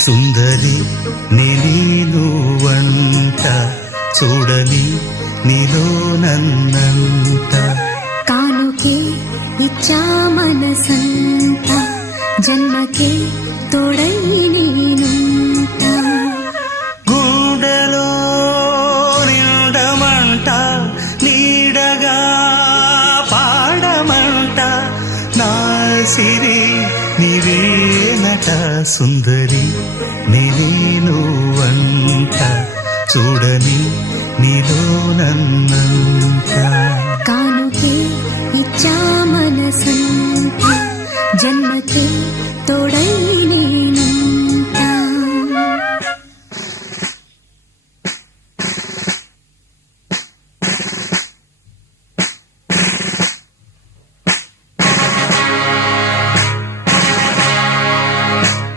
సుందరి నేను వంట చూడని నీలో నన్నంత కానుకే ఇచ్చా మనసంత జన్మకే తోడై నేనుంట గుండెలో నిండమంట నీడగా పాడమంట నా సిరి నీవేనట సుందరి నేను వంట చూడని నీలో నన్నంత కానుకే ఇచ్చా మనసంత జన్మకే తోడై